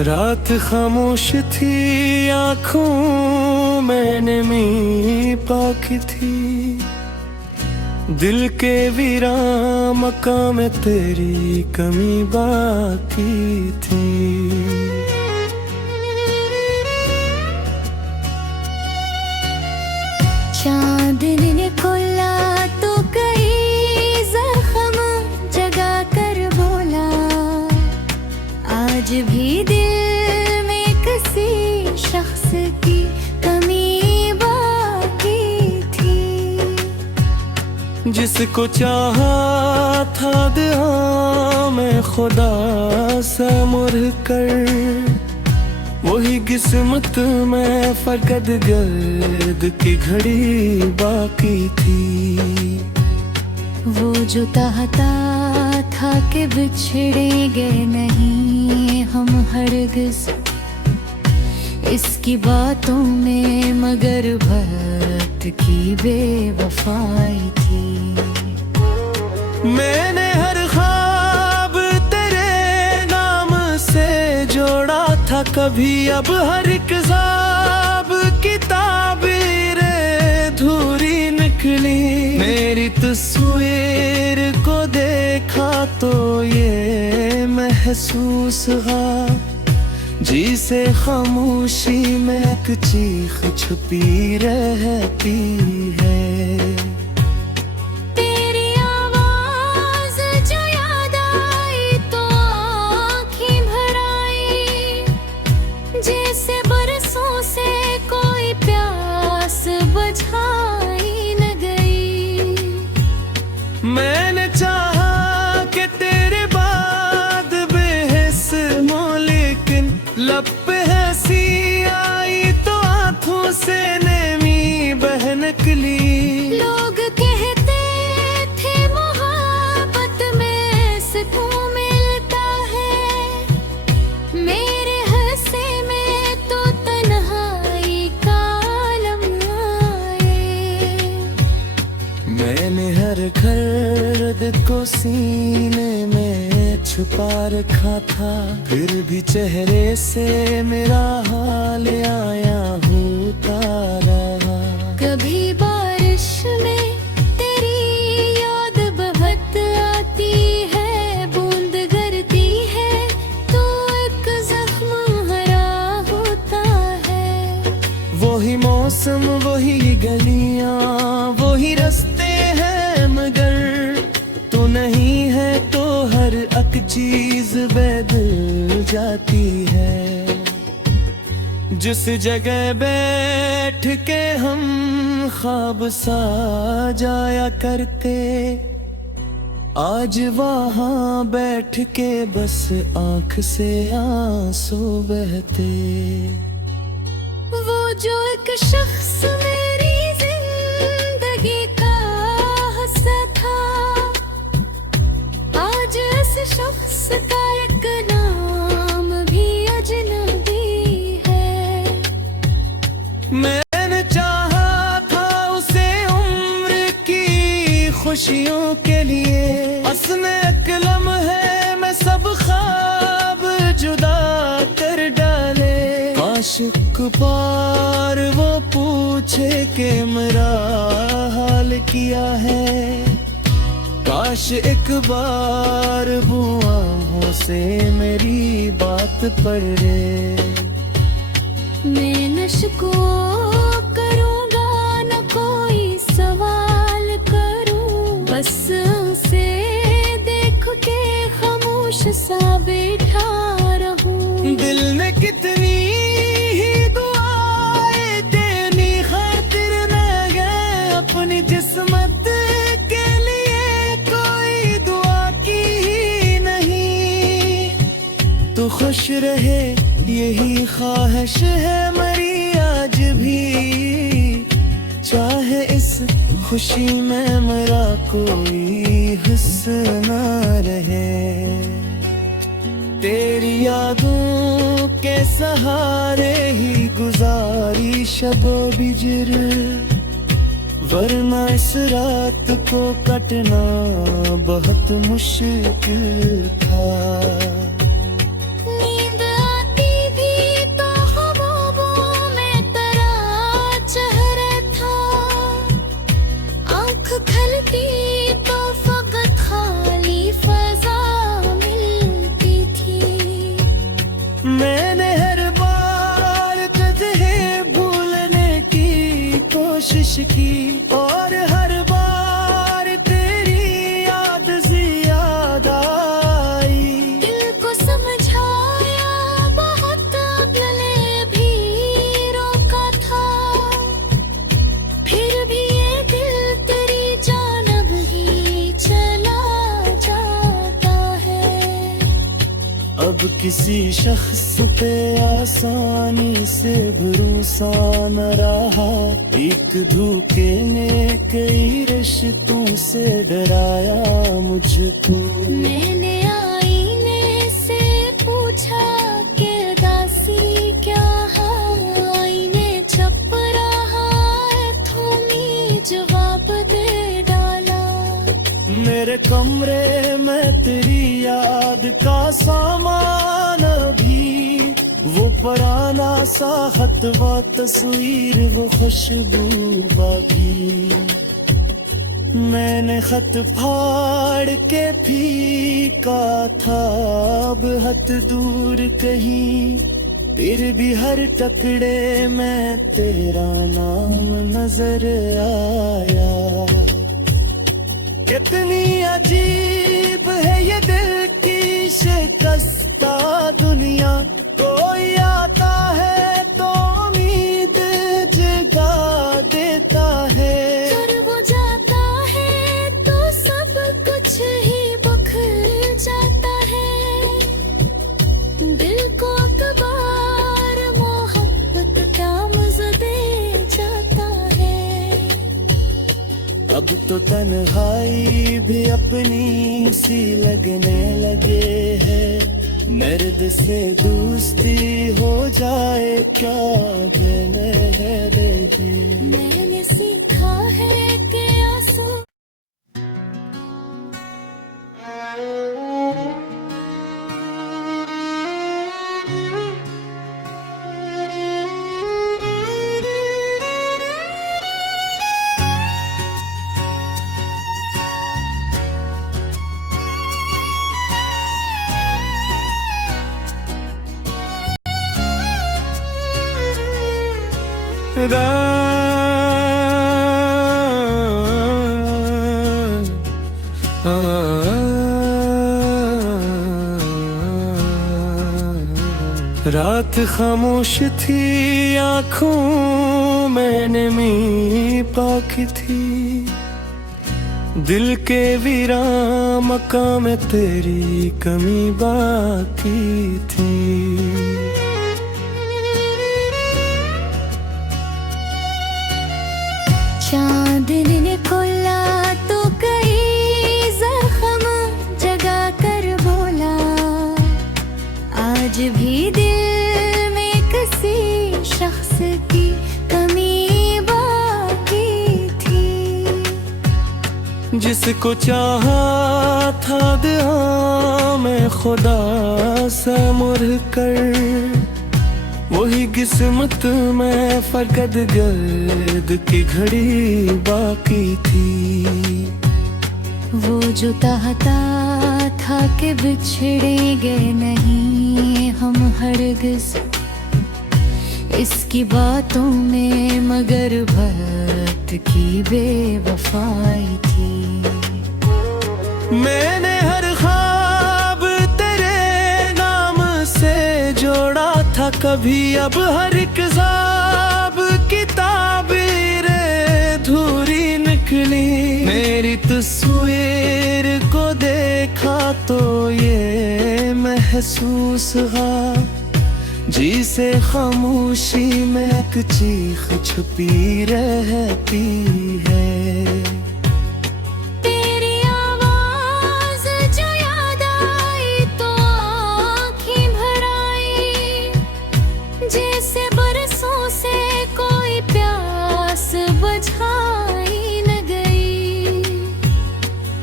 रात खामोश थी, आँखों में नमी बाकी थी, दिल के वीरान मकाम में तेरी कमी बाकी थी। चांद ने खोला तो कई जख्म जगा कर बोला, आज भी दिल में किसी शख्स की कमी बाकी थी। जिसको चाहा था दुआ में खुदा से मुड़ कर, वही किस्मत में फकत गर्द की घड़ी बाकी थी। वो जो चाहता था कि बिछड़ेंगे नहीं हम हरगिज़, इसकी बातों में मगर वक्त की बेवफाई थी। मैंने हर ख्वाब तेरे नाम से जोड़ा था कभी, अब हर एक ख्वाब की ताबीरें धूरी निकली। मेरी तस्वीर को देखा तो ये महसूस हुआ, जिसे खामोशी में एक चीख छुपी रहती है। तेरी आवाज जो याद आई तो आँखें भर आई, जैसे बरसों से कोई प्यास बुझाई न गई। मैंने चाहा कि तेरे बाद बेहस हो, लेकिन लब पे हंसी आई तो आँखों से नमी बह निकली। लोग कहते थे मोहब्बत में सुकून मिलता है, मेरे हंसे में तो तन्हाई का आलम आए। मैंने हर दर्द को सीने में छुपा रखा था, फिर भी चेहरे से मेरा हाल आया होता रहा। कभी बारिश में तेरी याद बहुत आती है, बूंद गिरती है तो एक जख्म हरा होता है। वही मौसम, वही गलियां, वही रास्ते हैं, मगर तू नहीं है तो हर एक चीज बदल जाती है। जिस जगह बैठ के हम ख्वाब सा जाया करते, आज वहाँ बैठ के बस आँख से आंसू बहते। वो जो एक शख्स मेरी जिंदगी का हिस्सा था, आज इस शख्स का एक नाम भी अजनबी है। मैंने चाहा था उसे उम्र की खुशियों के लिए, असने कलम है मैं सब ख्वाब जुदा कर डाले। काश एक बार वो पूछे कि मेरा हाल किया है, काश एक बार वो आँखों से मेरी बात पढ़े। मैं नशको करूँगा न कोई सवाल करूँ, बस उसे देख के खामोश सा बैठा रहूँ। दिल ने कितनी ही दुआएं देनी, खातिर न गए अपनी जिस्मत के लिए कोई दुआ की ही नहीं। तू खुश रहे यही ख्वाहिश है मेरी आज भी, चाहे इस खुशी में मेरा कोई हिस्सा न रहे। तेरी यादों के सहारे ही गुजारी शबो बिजर, वरना इस रात को कटना बहुत मुश्किल था। नींद आती भी तो ख्वाबों में तेरा चेहरा था, आँख खुलती तो फकत खाली फजा मिलती थी। मैंने हर बार तुझे भूलने की कोशिश की, और हर बार तेरी याद ज्यादा आई। दिल को समझाया बहुत, गले भी रोका था, फिर भी ये दिल तेरी जानब ही चला जाता है। अब किसी शख्स पे आसानी से भरोसा न रहा, एक धोखे ने कई रिश्तों से डराया मुझको। मैंने आईने से पूछा कि दासी क्या है, आईने छप रहा है थोमी जवाब दे डाला। मेरे कमरे में तेरी याद का सामान भी, वो पुराना सा खत व तस्वीर वो खुशबू बाकी। मैंने खत फाड़ के फीका था अब हद दूर कहीं, फिर भी हर टकड़े में तेरा नाम नजर आया। कितनी अजीब है ये दिल की शिकस्ता दुनिया, कोई आता है तो उम्मीद जगा देता है, फिर वो जाता है तो सब कुछ ही बखर जाता है। दिल को अखबार मोहब्बत का मज़ा दे जाता है। अब तो तन्हाई भी अपनी सी लगने लगे है, मर्द से दोस्ती हो जाए क्या देने है देगी। मैंने सीखा है कि आंसू रात खामोश थी, आँखों में नमी पाकी थी, दिल के वीरान मकाम में तेरी कमी बाकी थी। चांदनी ने खोला तो कई जख्म जगा कर बोला, आज भी दिल में किसी शख्स की कमी बाकी थी। जिसको चाहा था दुआ में खुदा से मुड़ कर, वही किस्मत में फकत गर्द की घड़ी बाकी थी। वो जो चाहता था कि बिछड़ेंगे नहीं हम हरगिज़ इसकी बातों में, मगर वक्त की बेवफाई थी। मैंने हर ख्वाब तेरे नाम से जोड़ा था कभी, अब हर किताब की ताबीरें धूरी निकली। मेरी तस्वीर को देखा तो ये महसूस हुआ, जिसे खामोशी में एक चीख छुपी रहती है। तेरी आवाज़ जो याद आई तो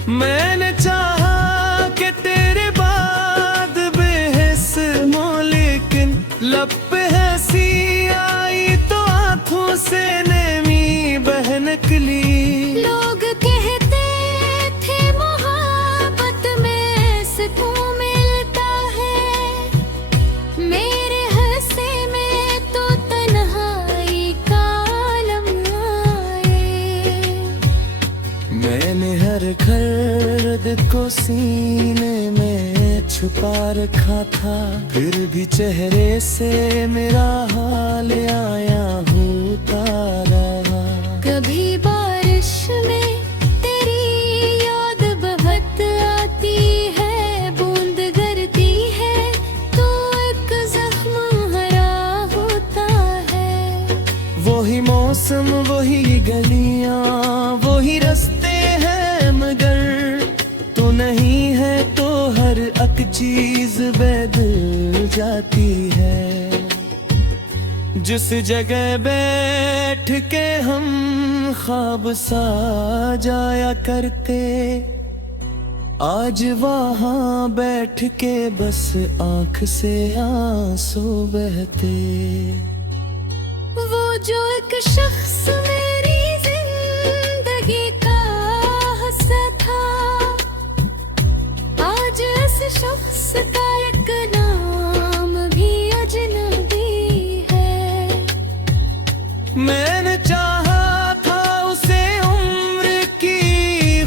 मैंने चाहा कि तेरे बाद बेहिस हो, लेकिन लब पे हंसी आई तो आंखों से नमी बह निकली। लोग कहते थे मोहब्बत में सुकून मिलता है, मेरे हंसे में तो तन्हाई का आलम आए। मैंने हर दर्द को सीने में छुपा रखा था, फिर भी चेहरे से मेरा हाल आया होता रहा। कभी बारिश में तेरी याद बहुत आती है, बूंद गिरती है तो एक जख्म हरा होता है। वही मौसम, वही गलियां, वही रास्ते हैं, मगर तू नहीं है तो हर एक चीज बदल जाती है। जिस जगह बैठ के हम ख्वाब सा जाया करते, आज वहाँ बैठ के बस आंख से आंसू बहते। वो जो एक शख्स मेरी जिंदगी का हिस्सा था, आज इस शख्स का एक नाम भी अजनबी है। मैंने चाहा था उसे उम्र की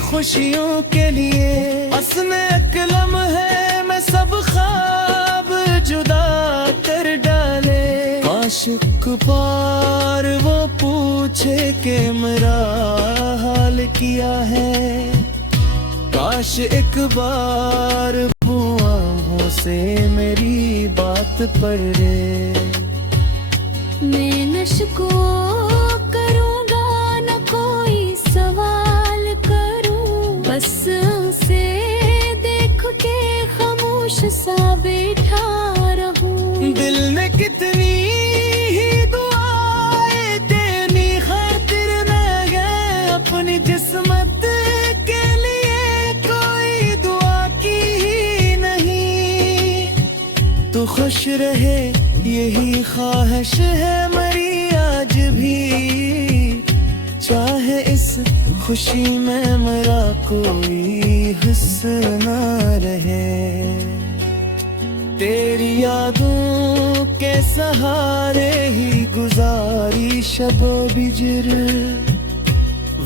खुशियों के लिए, असने कलम है मैं सब ख्वाब जुदा कर डाले। आशिक पार वो पूछे कि मेरा हाल किया है, काश एक बार वो आँखों से मेरी बात पढ़े। मैं नशको करूँगा न कोई सवाल करूँ, बस उसे देख के खामोश सा बैठा रहूँ। दिल ने कितनी ही दुआएं तेरी खातिर न गए, अपनी जिस्मत के लिए कोई दुआ की ही नहीं। तू खुश रहे यही ख्वाहिश है मेरी आज भी, चाहे इस खुशी में मेरा कोई हिस्सा न रहे। तेरी यादों के सहारे ही गुजारी शबो बिजर,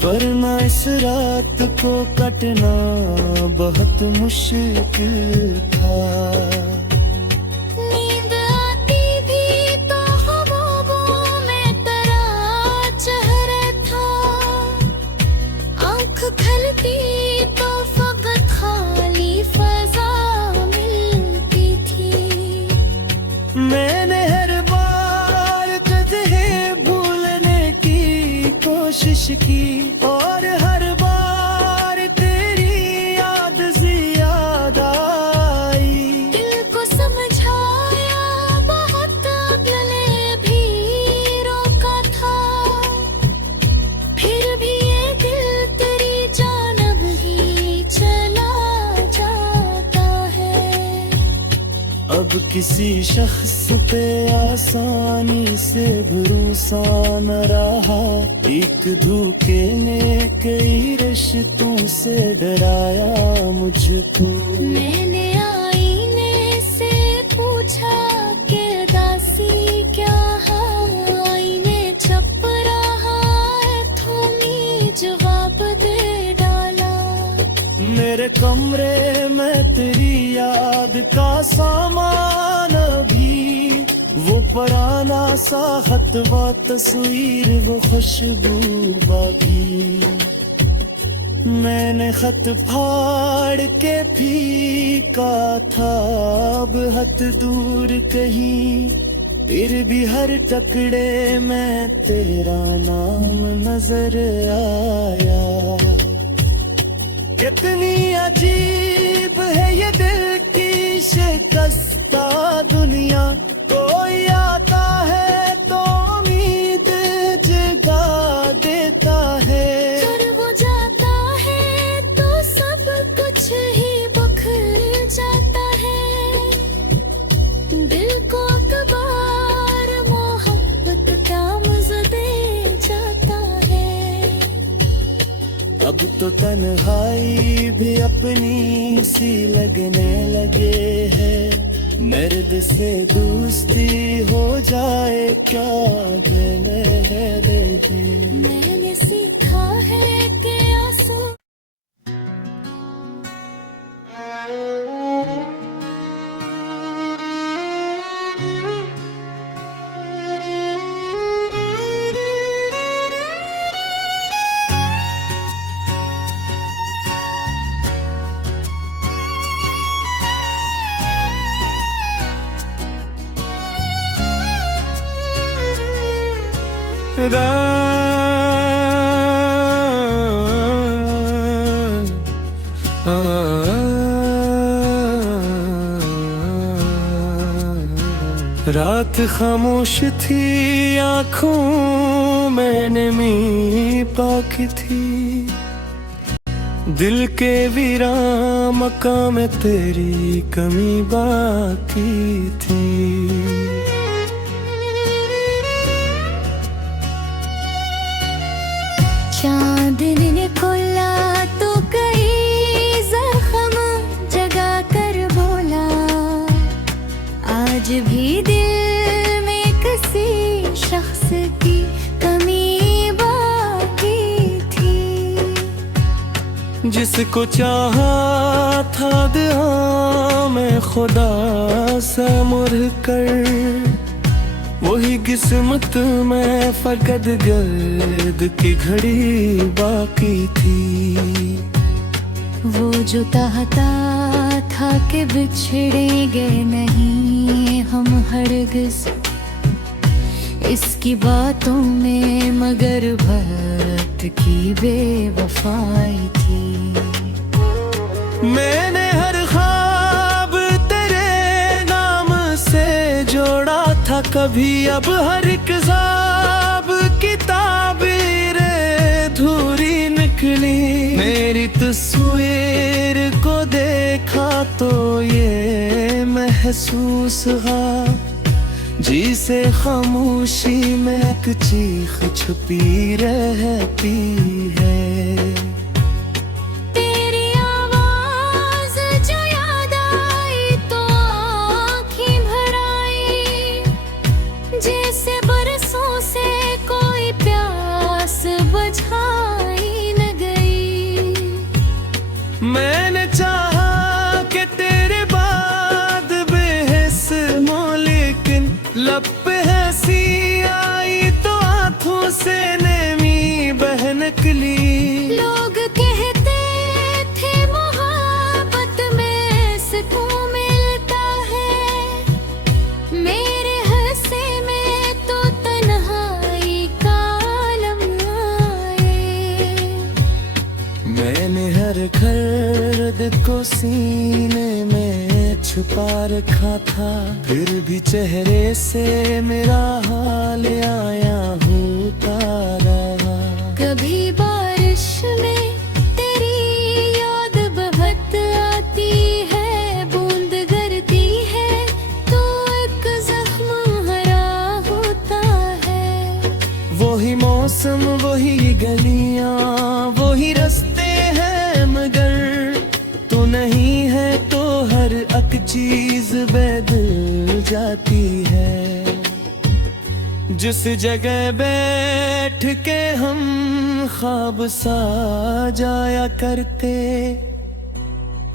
वरना इस रात को कटना बहुत मुश्किल था। नींद आती भी तो ख्वाबों में तेरा चेहरा था, आँख खुलती तो फकत खाली फजा मिलती थी। मैंने हर बार तुझे भूलने की कोशिश की, और हर बार तेरी याद ज्यादा आई। दिल को समझाया बहुत, गले भी रोका था, फिर भी ये दिल तेरी जानब ही चला जाता है। अब किसी शख्स पे आसानी से भरोसा न रहा, एक धोखे ने कई रिश्तों से डराया मुझको। मैंने आईने से पूछा कि दासी क्या है, आईने छप रहा है थोमी जवाब दे डाला। मेरे कमरे में तेरी याद का सामान भी, वो पुराना सा खत व तस्वीर, वो खुशबू बाकी। मैंने खत फाड़ के फीका था अब हद दूर कहीं, फिर भी हर टकड़े में तेरा नाम नजर आया। कितनी अजीब है ये दिल की शिकस्ता दुनिया, कोई आता है तो उम्मीद जगा देता है, फिर वो जाता है तो सब भाई भी अपनी सी लगने लगे हैं। मर्द से दोस्ती हो जाए क्या देने है देखे। मैंने सीखा है कि आंसू रात खामोश थी, आँखों में नमी बाकी थी। दिल के वीरान मकाम में तेरी कमी बाकी थी। चांदनी ने खोला तो कई जख्म जगा कर बोला, आज भी दिल में किसी शख्स की कमी बाकी थी। जिसको चाहा था दुआ में खुदा से मुड़ कर, वही किस्मत में फकत गर्द की घड़ी बाकी थी। वो जो चाहता था कि बिछड़ेंगे नहीं हम हरगिज़ इसकी बातों में, मगर वक्त की बेवफाई थी। मैंने हर ख्वाब तेरे नाम से जोड़ा था कभी, अब हर एक ख्वाब की ताबीर अधूरी निकली। मेरी तस्वीर को देखा तो ये महसूस हुआ, जिसे खामोशी में एक चीख छुपी रहती है। मैंने चाहा कि तेरे बाद बेहस मो, लेकिन लब पे हंसी आई तो हाथों से नमी बह निकली। लोग कहते थे मोहब्बत में सुकून मिलता है, मेरे हंसे में तो तन्हाई का आलम आए। मैंने हर दर्द को सीने में छुपा रखा था, फिर भी चेहरे से मेरा हाल आया होता रहा। कभी बारिश में तेरी याद बहुत आती है, बूंद गिरती है तो एक जख्म हरा होता है। वही मौसम, वही गलियां, वही रास्ते हैं, मगर तू नहीं है तो हर एक चीज बदल जाती है। जिस जगह बैठ के हम ख्वाब सा जाया करते,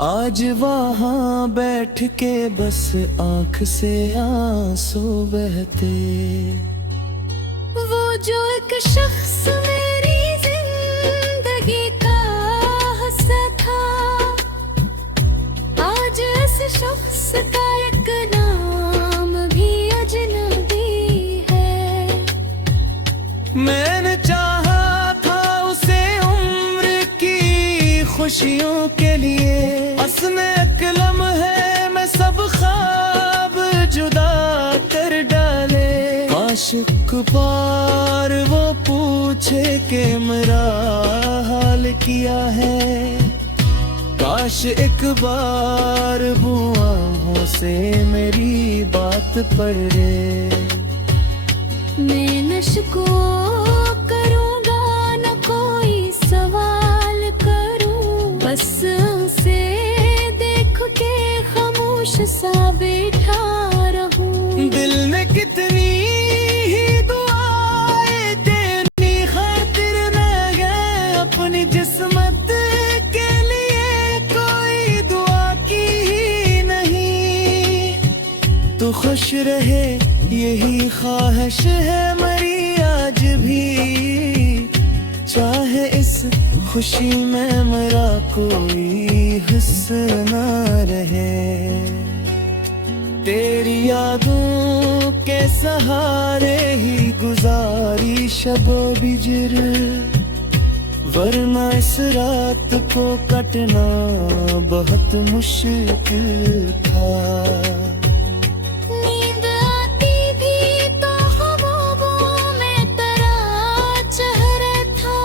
आज वहाँ बैठ के बस आँख से आंसू बहते। वो जो एक शख्स मेरी जिंदगी का हिस्सा था, आज इस शख्स का एक नाम भी अजनबी है। मैंने चाहा था उसे उम्र की खुशियों के लिए, असने एक लम्हे में सब ख्वाब जुदा कर डाले। आशिक पार वो पूछे कि मेरा हाल किया है, काश एक बार बुआओं से मेरी बात पढ़े। मैं नशको करूँगा न कोई सवाल करूँगा, बस उसे देख के खामोश सा बैठा रहूं। दिल में कितनी ही दुआएं तेरी खातिर मैं गए, अपनी जिस्मत के लिए कोई दुआ की ही नहीं। तू खुश रहे यही ख्वाहिश है मेरी आज भी, चाहे इस खुशी में मेरा कोई हिस्सा ना रहे। तेरी यादों के सहारे ही गुजारी शब बिजर, वरना इस रात को कटना बहुत मुश्किल था। नींद आती भी तो ख्वाबों में तेरा चेहरा था,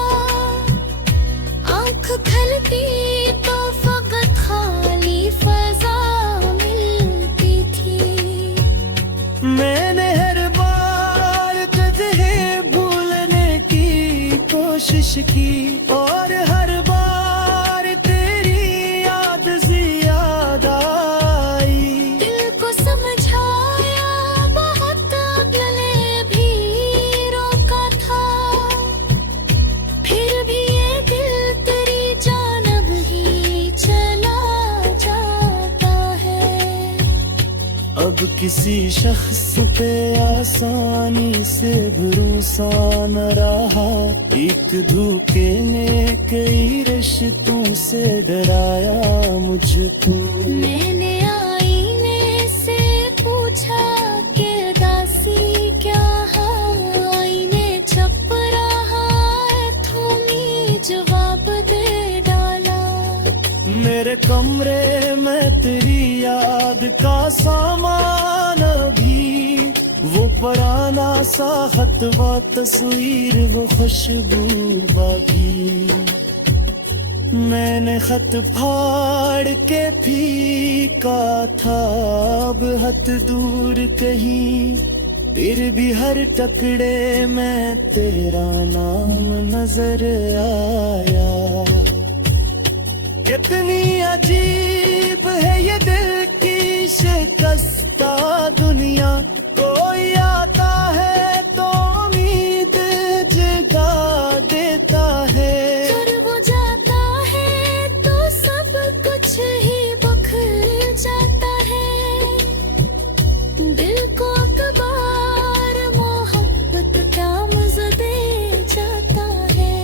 आँख खुलती तो फकत खाली फजा मिलती थी। मैंने हर बार तुझे भूलने की कोशिश की, और हर बार तेरी याद ज़्यादा आई। दिल को समझाया बहुत, गले भी रोका था, फिर भी ये दिल तेरी जानब ही चला जाता है। अब किसी शख्स पे आसानी से भरोसा न रहा, एक धोखे ने कई रिश्तों से डराया मुझको। मैंने आईने से पूछा कि दासी क्या है, आईने चुप रहा है, थोड़ी जवाब दे डाला। मेरे कमरे में तेरी याद का सामान भी, वो पुराना सा खत व तस्वीर वो खुशबू बाकी। मैंने खत फाड़ के फीका था, अब हद दूर कहीं, फिर भी हर टुकड़े में तेरा नाम नजर आया। कितनी अजीब है ये दिल की शिकस्ता दुनिया, कोई आता है तो उम्मीद जगा देता है, फिर वो जाता है तो सब कुछ ही बखर जाता है। दिल को अखबार मोहब्बत का मज़ा दे जाता है।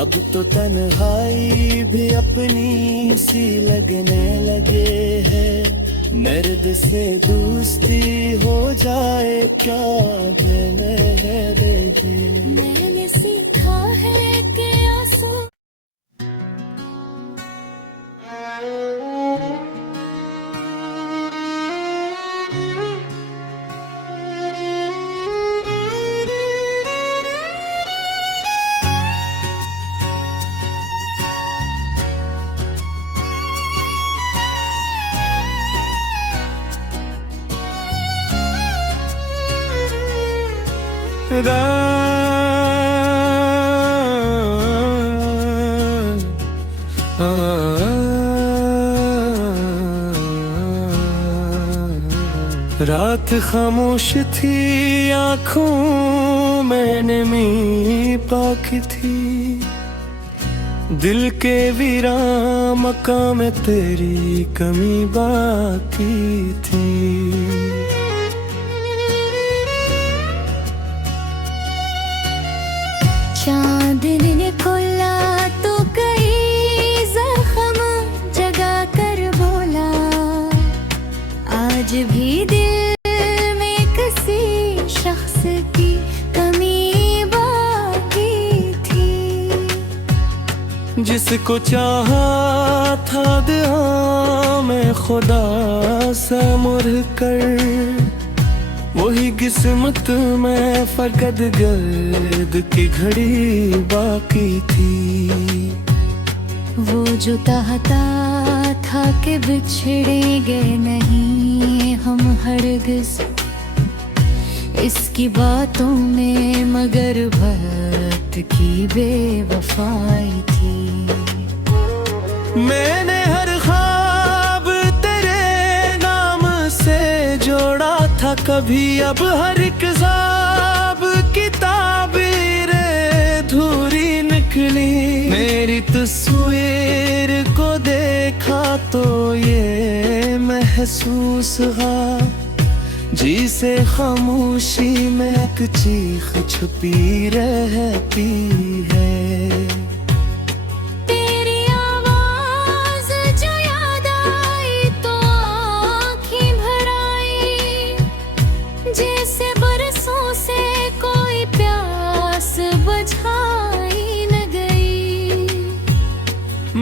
अब तो तन्हाई भी अपनी सी लगने लगे है, मर्द से दोस्ती हो जाए क्या देखे। मैंने सीखा है कि आंसू रात खामोश थी, आँखों में नमी पाकी थी, दिल के वीरान मकाम में तेरी कमी बाकी थी। चांद ने खोला तो कई जख्म जगा कर बोला, आज भी दिल में किसी शख्स की कमी बाकी थी। जिसको चाहा था दुआ में खुदा से मुड़ कर, वही किस्मत में फकत गर्द की घड़ी बाकी थी। वो जो चाहता था कि बिछड़ेंगे नहीं हम हरगिज़, इसकी बातों में मगर वक्त की बेवफाई थी। मैंने हर ख्वाब तेरे नाम से जोड़ा था कभी, अब हर एक ख्वाब की ताबीर अधूरी निकली। मेरी तस्वीर को देखा तो ये महसूस हुआ, जिसे खामोशी में एक चीख छुपी रहती है। तेरी आवाज जो याद आई तो आँखें भर आई, जैसे बरसों से कोई प्यास बुझाई न गई।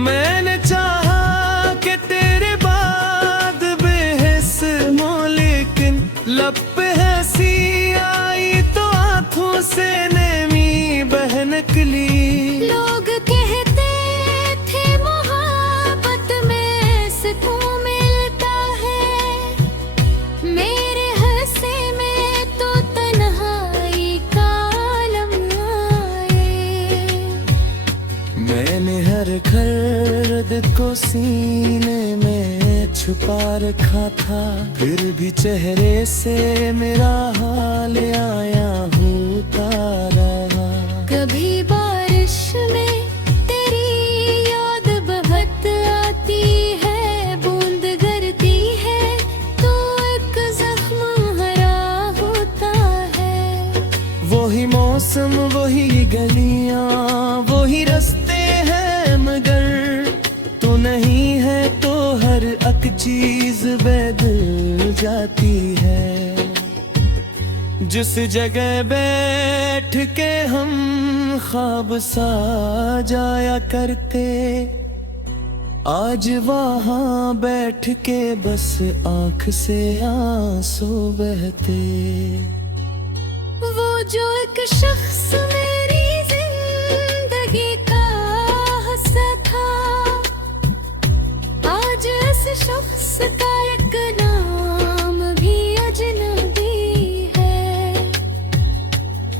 मैंने चाहा कि तेरे बाद बेहस हो, लेकिन लब पे हंसी आई तो आंखों से नमी बह निकली। लोग कहते थे मोहब्बत में सुकून मिलता है, मेरे हंसे में तो तन्हाई का आलम आए। मैंने हर दर्द को सीने में छुपा रखा था, फिर भी चेहरे से मेरा हाल आया होता रहा। कभी बारिश में तेरी याद बहुत आती है, बूंद गिरती है तो एक जख्म हरा होता है। वही मौसम, वही गलियां, वही रास्ते हैं, मगर तू नहीं है तो हर एक चीज बदल जाती है। जिस जगह बैठ के हम ख्वाब सा जाया करते, आज वहाँ बैठ के बस आँख से आंसू बहते। वो जो एक शख्स मेरी जिंदगी का हिस्सा था, आज इस शख्स का एक नाम भी अजनबी है।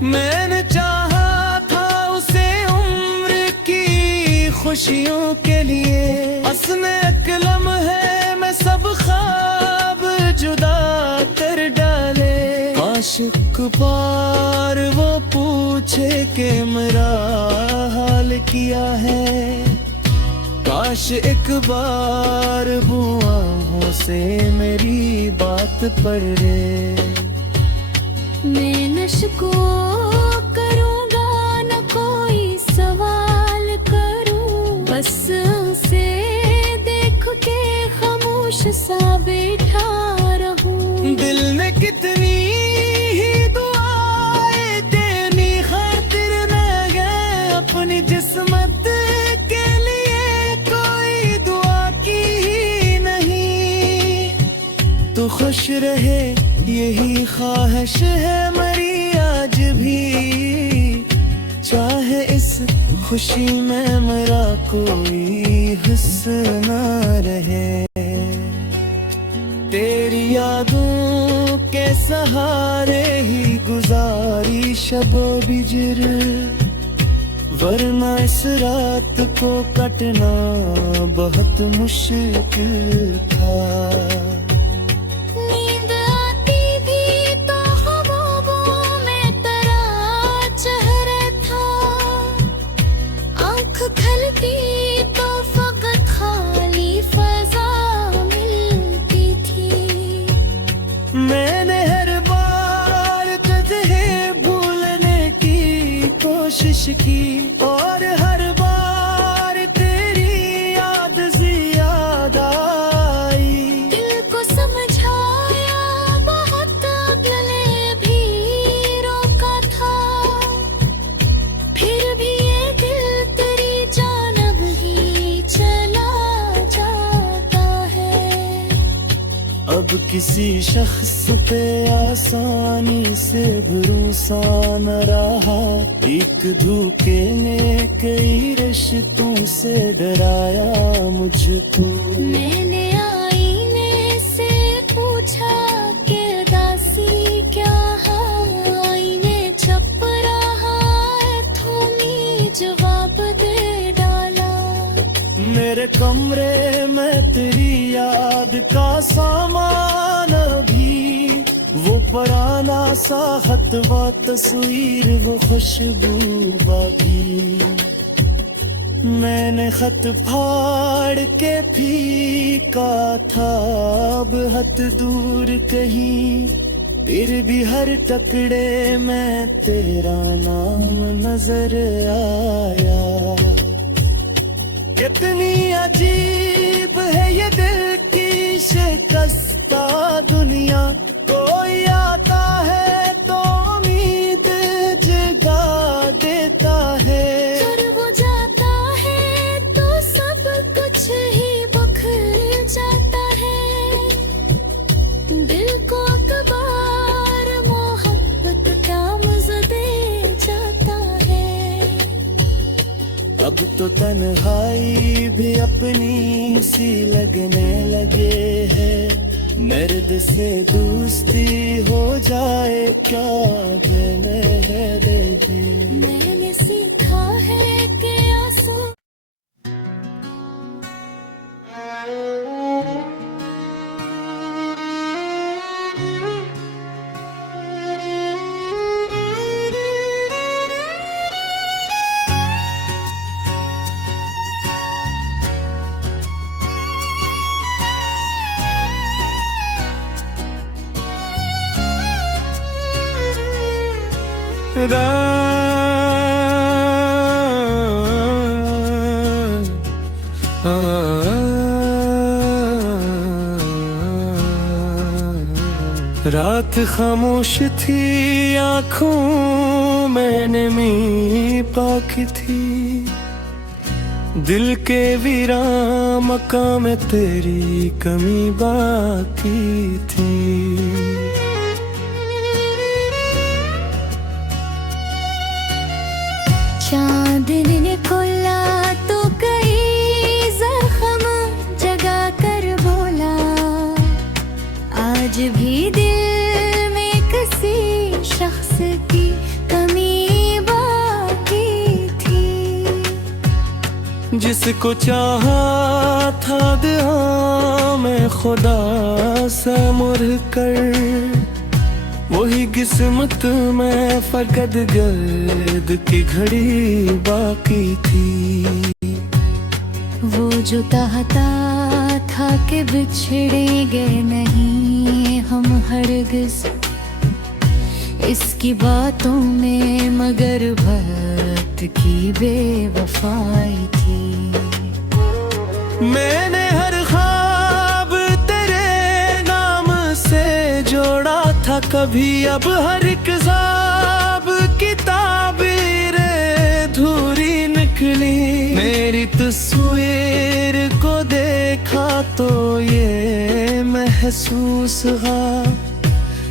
मैंने चाहा था उसे उम्र की खुशियों के लिए, असने एक लम्हे में सब ख्वाब जुदा कर डाले। आशिक पार वो पूछे कि मेरा हाल किया है, काश एक बार वो आँखों से मेरी बात पढ़े। मैं नशको करूँगा न कोई सवाल करूँ, बस उसे देख के खामोश सा बैठा रहूँ। दिल ने कितनी ही दुआएं तेरी खातिर न गए, अपनी जिस्मत के लिए कोई दुआ की ही नहीं। तू खुश रहे यही ख्वाहिश है मेरी आज भी, चाहे इस खुशी में मेरा कोई हिस्सा न रहे। तेरी यादों के सहारे ही गुजारी शबो बिजर, वरना इस रात को कटना बहुत मुश्किल था। नींद आती थी तो ख्वाबों में तेरा चेहरा था, आँख खुलती तो फकत खाली फजा मिलती थी। मैंने हर बार तुझे भूलने की कोशिश की, और हर बार तेरी याद ज्यादा आई। दिल को समझाया बहुत, गले भी रोका था, फिर भी ये दिल तेरी जानब ही चला जाता है। अब किसी शख्स पे आसानी से भरोसा न रहा, एक धोखे ने कई रिश्तों से डराया मुझको। मैंने आईने से पूछा कि दासी क्या है, आईने चुप रहा है, थोमी जवाब दे डाला। मेरे कमरे में तेरी याद का सामान भी, वो पुराना सा खत व तस्वीर वो खुशबू बाकी। मैंने खत फाड़ के फीका था, अब हद दूर कहीं, फिर भी हर टुकड़े में तेरा नाम नजर आया। कितनी अजीब है ये दिल की शिकस्ता दुनिया, कोई आता है तो उम्मीद जगा देता है, और वो जाता है तो सब कुछ ही बिखर जाता है। दिल को अखबार मोहब्बत का मज़ा दे जाता है। अब तो तन्हाई भी अपनी सी लगने लगे है, मर्द से दोस्ती हो जाए क्या देने है दे दे। मैंने सीखा है कि आंसू रात खामोश थी, आँखों मैंने मी पाकी थी, दिल के वीरान मकाम में तेरी कमी बाकी थी। चांदनी ने खोला तो कई जख्म जगा कर बोला, आज भी दिल में किसी शख्स की कमी बाकी थी। जिसको चाहा था दुआ में खुदा से मुड़ कर, वही किस्मत में फकत गर्द की घड़ी बाकी थी। वो जो चाहता था कि बिछड़ेंगे नहीं हम हरगिज़, इसकी बातों में मगर वक्त की बेवफाई थी। मैंने हर ख्वाब तेरे नाम से जोड़ा था कभी, अब हर एक ख्वाब की ताबीर अधूरी निकली। मेरी तस्वीर को देखा तो ये महसूस हुआ,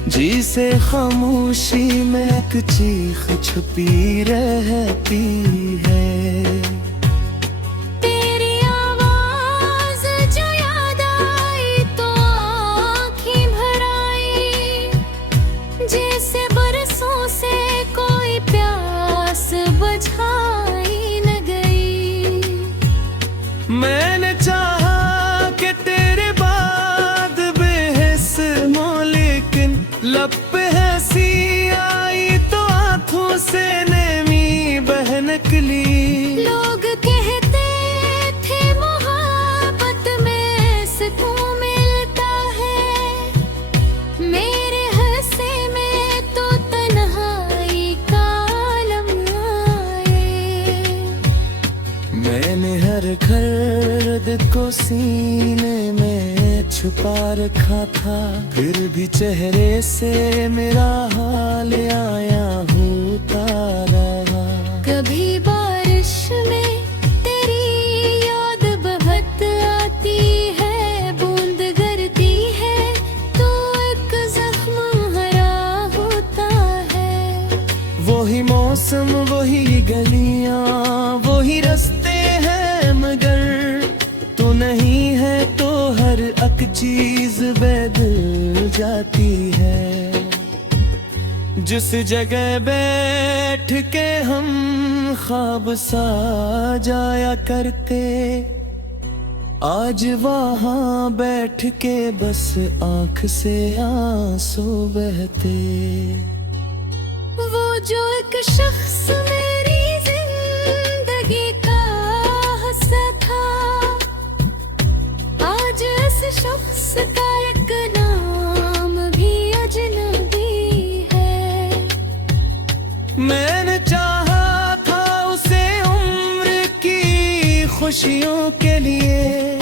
जिसे खामोशी में एक चीख छुपी रहती है। तेरी आवाज जो याद आई तो आँखें भर आई, जैसे बरसों से कोई प्यास बुझाई न गई। मैंने चाहा कि तेरे बाद बेहस हो, लेकिन लब पे हंसी आई तो आंखों से नमी बह निकली। लोग कहते थे मोहब्बत में सुकून मिलता है, मेरे हंसे में तो तन्हाई का आलम आए। मैंने हर दर्द को सीने में छुपा रखा था, फिर भी चेहरे से मेरा हाल आया होता रहा। कभी बारिश में तेरी याद बहुत आती है, बूंद गिरती है तो एक जख्म हरा होता है। वही मौसम वही गलियां वही रास्ते हैं, मगर तू नहीं है तो हर एक चीज बदल जाती है। जिस जगह बैठ के हम ख्वाब सा जाया करते, आज वहाँ बैठ के बस आंख से आंसू बहते। वो जो एक शख्स मेरी जिंदगी का हिस्सा था, आज इस शख्स का एक नाम भी अजनबी है। मैंने चाहा था उसे उम्र की खुशियों के लिए,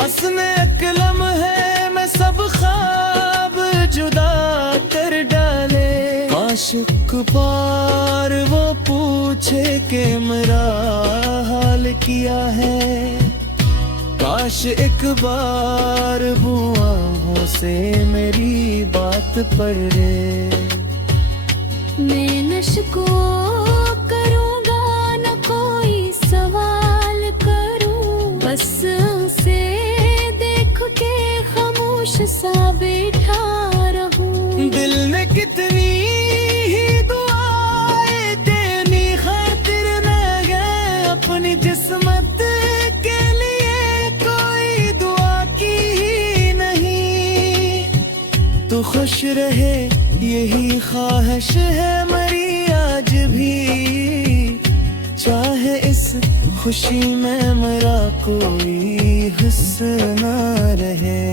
असने कलम है मैं सब ख्वाब जुदा कर डाले। काश एक बार वो पूछे कि मेरा हाल किया है, काश एक बार वो आँखों से मेरी बात पढ़े। मैं नशको करूँगा न कोई सवाल करूँ, बस उसे देख के खामोश सा बैठा रहूँ। दिल ने कितनी ही दुआएं देनी खातिर न गए, अपनी जिस्मत के लिए कोई दुआ की ही नहीं। तू खुश रहे यही ख्वाहिश है मेरी आज भी, चाहे इस खुशी में मेरा कोई हिस्सा न रहे।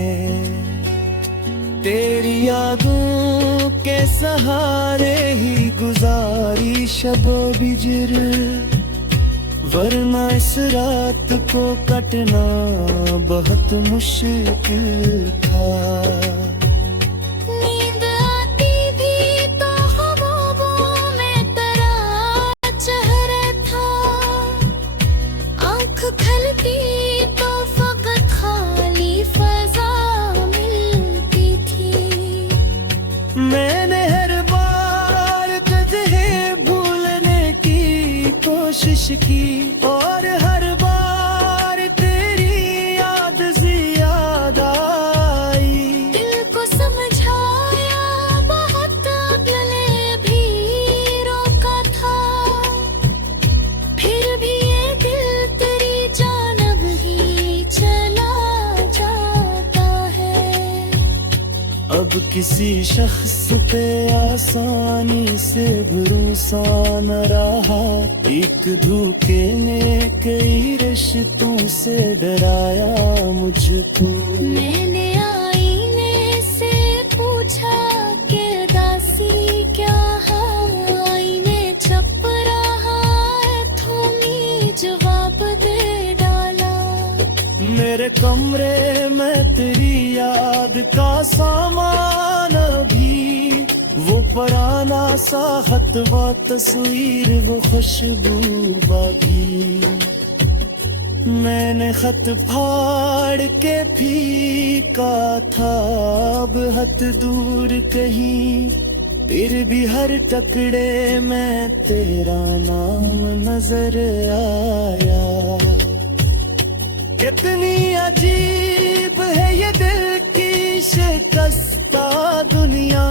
तेरी यादों के सहारे ही गुजारी शब बिजर, वरना इस रात को कटना बहुत मुश्किल था। नींद आती भी तो ख्वाबों में तेरा चेहरा था, आँख खुलती तो फकत खाली फजा मिलती थी। मैंने हर बार तुझे भूलने की कोशिश की, और हर बार तेरी याद ज्यादा आई। दिल को समझाया बहुत, गले भी रोका था, फिर भी ये दिल तेरी जानब ही चला जाता है। अब किसी शख्स पे आसानी से भरोसा न रहा, एक धोखे ने कई रिश्तों से डराया मुझको। मैंने आईने से पूछा कि दासी क्या है, आईने चुप रहा है, थोमी जवाब दे डाला। मेरे कमरे में तेरी याद का सामान भी, वो पुराना सा खत व तस्वीर वो खुशबू बाकी। मैंने खत फाड़ के फीका था अब हद दूर कहीं, फिर भी हर टुकड़े में तेरा नाम नजर आया। कितनी अजीब है ये दिल की शिकस्ता दुनिया,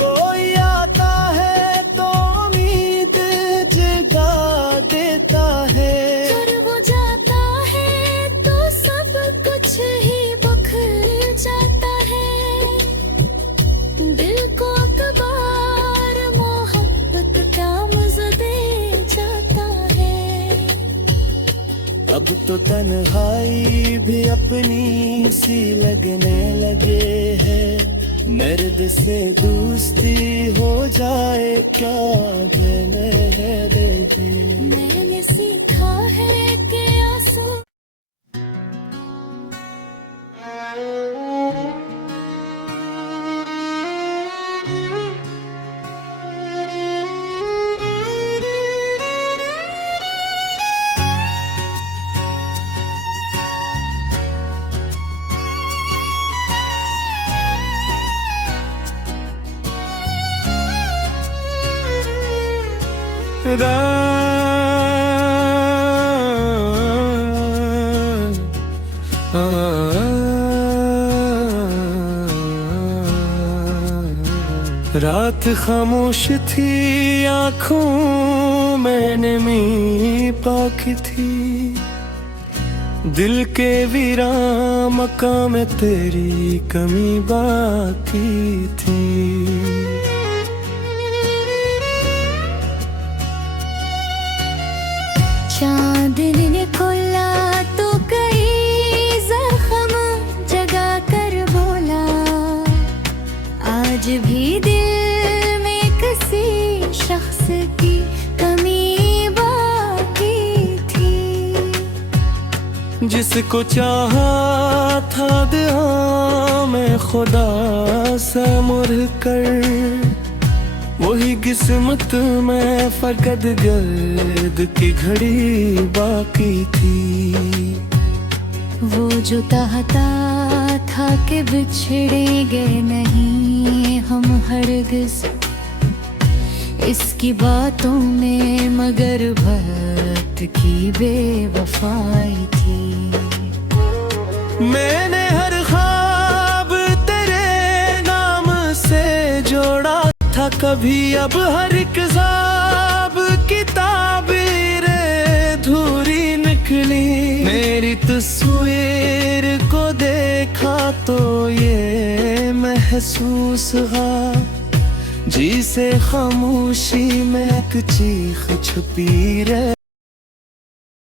कोई आता है तो उम्मीद जगा देता है, फिर वो जाता है तो सब कुछ ही बखर जाता है। दिल को अखबार मोहब्बत का मज़ा दे जाता है। अब तो तन्हाई भी अपनी सी लगने लगे है, मर्द से दोस्ती हो जाए क्या कहने दे। मैंने सीखा है कि आंसू रात खामोश थी, आँखों में नमी पाकी थी, दिल के वीरान मकाम में तेरी कमी बाकी थी। चांदनी ने खोला तो कई जख्म जगा कर बोला, आज भी दिल में किसी शख्स की कमी बाकी थी। जिसको चाहा था दिया में खुदा से मुड़ कर, वही किस्मत में फकत गर्द की घड़ी बाकी थी। वो जो चाहता था कि बिछड़ेंगे नहीं हम हरगिज़ इसकी बातों में, मगर वक्त की बेवफाई थी। मैंने हर ख्वाब तेरे नाम से जोड़ा था कभी, अब हर किताब की ताबीरें धूरी निकली। मेरी तस्वीर को देखा तो ये महसूस हुआ, जी से खामोशी में एक चीख छुपी रहे।